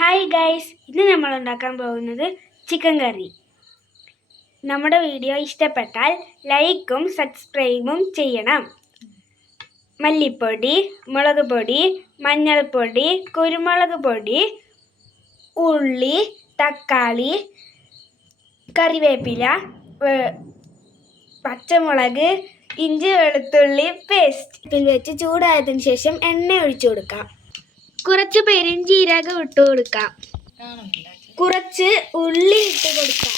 Hi guys ഇന്ന് നമ്മൾ ഉണ്ടാക്കാൻ പോകുന്നത് ചിക്കൻ കറി നമ്മുടെ വീഡിയോ ഇഷ്ടപ്പെട്ടാൽ ലൈക്കും സബ്സ്ക്രൈബും ചെയ്യണം. മല്ലിപ്പൊടി മുളക് പൊടി മഞ്ഞൾപ്പൊടി കുരുമുളക് പൊടി ഉള്ളി തക്കാളി കറിവേപ്പില പച്ചമുളക് ഇഞ്ചി വെളുത്തുള്ളി പേസ്റ്റ് ഇതിൽ വെച്ച് ചൂടായതിനു ശേഷം എണ്ണ ഒഴിച്ചു കൊടുക്കാം. കുറച്ച് പെരിഞ്ചീരകം ഇട്ട് കൊടുക്കാം. കുറച്ച് ഉള്ളി ഇട്ട് കൊടുക്കാം.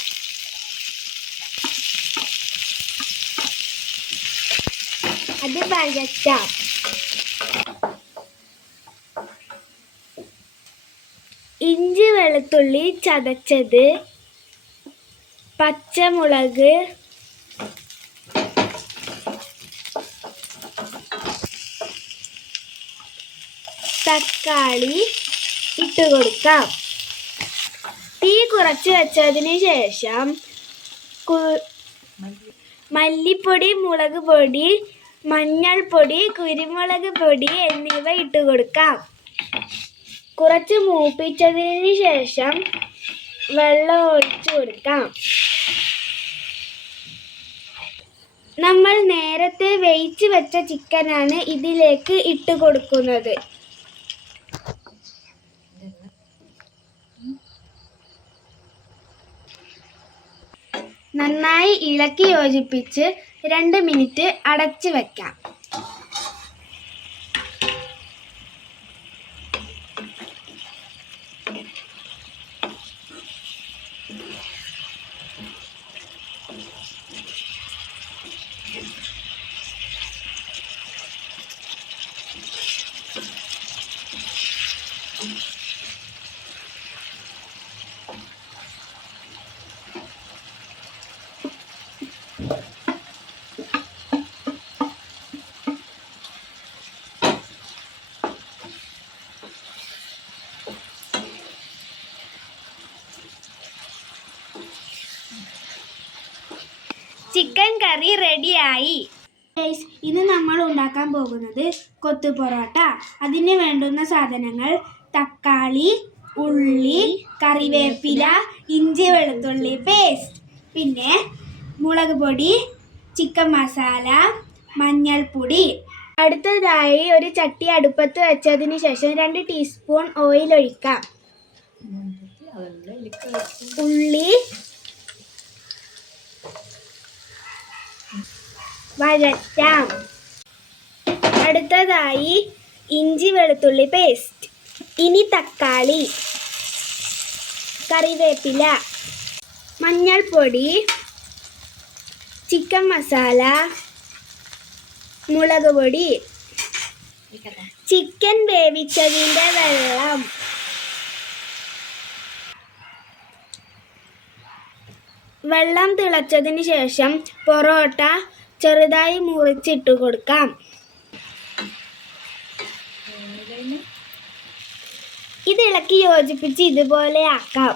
അത് വഴറ്റാം ഇഞ്ചി വെളുത്തുള്ളി ചതച്ചത് പച്ചമുളക് തക്കാളി ഇട്ട് കൊടുക്കാം. തീ കുറച്ച് വെച്ചതിന് ശേഷം മല്ലിപ്പൊടി മുളക് പൊടി മഞ്ഞൾപ്പൊടി കുരുമുളക് പൊടി എന്നിവ ഇട്ട് കൊടുക്കാം. കുറച്ച് മൂപ്പിച്ചതിന് ശേഷം വെള്ളം ഒഴിച്ചു കൊടുക്കാം. നമ്മൾ നേരത്തെ വേവിച്ച് വെച്ച ചിക്കനാണ് ഇതിലേക്ക് ഇട്ട് കൊടുക്കുന്നത്. നന്നായി ഇളക്കി യോജിപ്പിച്ച് രണ്ട് മിനിറ്റ് അടച്ചു വെക്കാം. ചിക്കൻ കറി റെഡിയായി. ഗൈസ് ഇന്ന് നമ്മൾ ഉണ്ടാക്കാൻ പോകുന്നത് കൊത്തു പൊറോട്ട. അതിന് വേണ്ടുന്ന സാധനങ്ങൾ തക്കാളി ഉള്ളി കറിവേപ്പില ഇഞ്ചി വെളുത്തുള്ളി പേസ്റ്റ് പിന്നെ മുളക് പൊടി ചിക്കൻ മസാല മഞ്ഞൾപ്പൊടി. അടുത്തതായി ഒരു ചട്ടി അടുപ്പത്ത് വെച്ചതിന് ശേഷം രണ്ട് ടീസ്പൂൺ ഓയിൽ ഒഴിക്കാം. ഉള്ളി വഴറ്റാം അടുത്തതായി ഇഞ്ചി വെളുത്തുള്ളി പേസ്റ്റ് ഇനി തക്കാളി കറിവേപ്പില മഞ്ഞൾപ്പൊടി ചിക്കൻ മസാല മുളക് പൊടി. ചിക്കൻ വേവിച്ചതിന്റെ വെള്ളം. വെള്ളം തിളച്ചതിന് ശേഷം പൊറോട്ട ചെറുതായി മുറിച്ചിട്ട് കൊടുക്കാം. ഇത് ഇളക്കി യോജിപ്പിച്ച് ഇതുപോലെ ആക്കാം.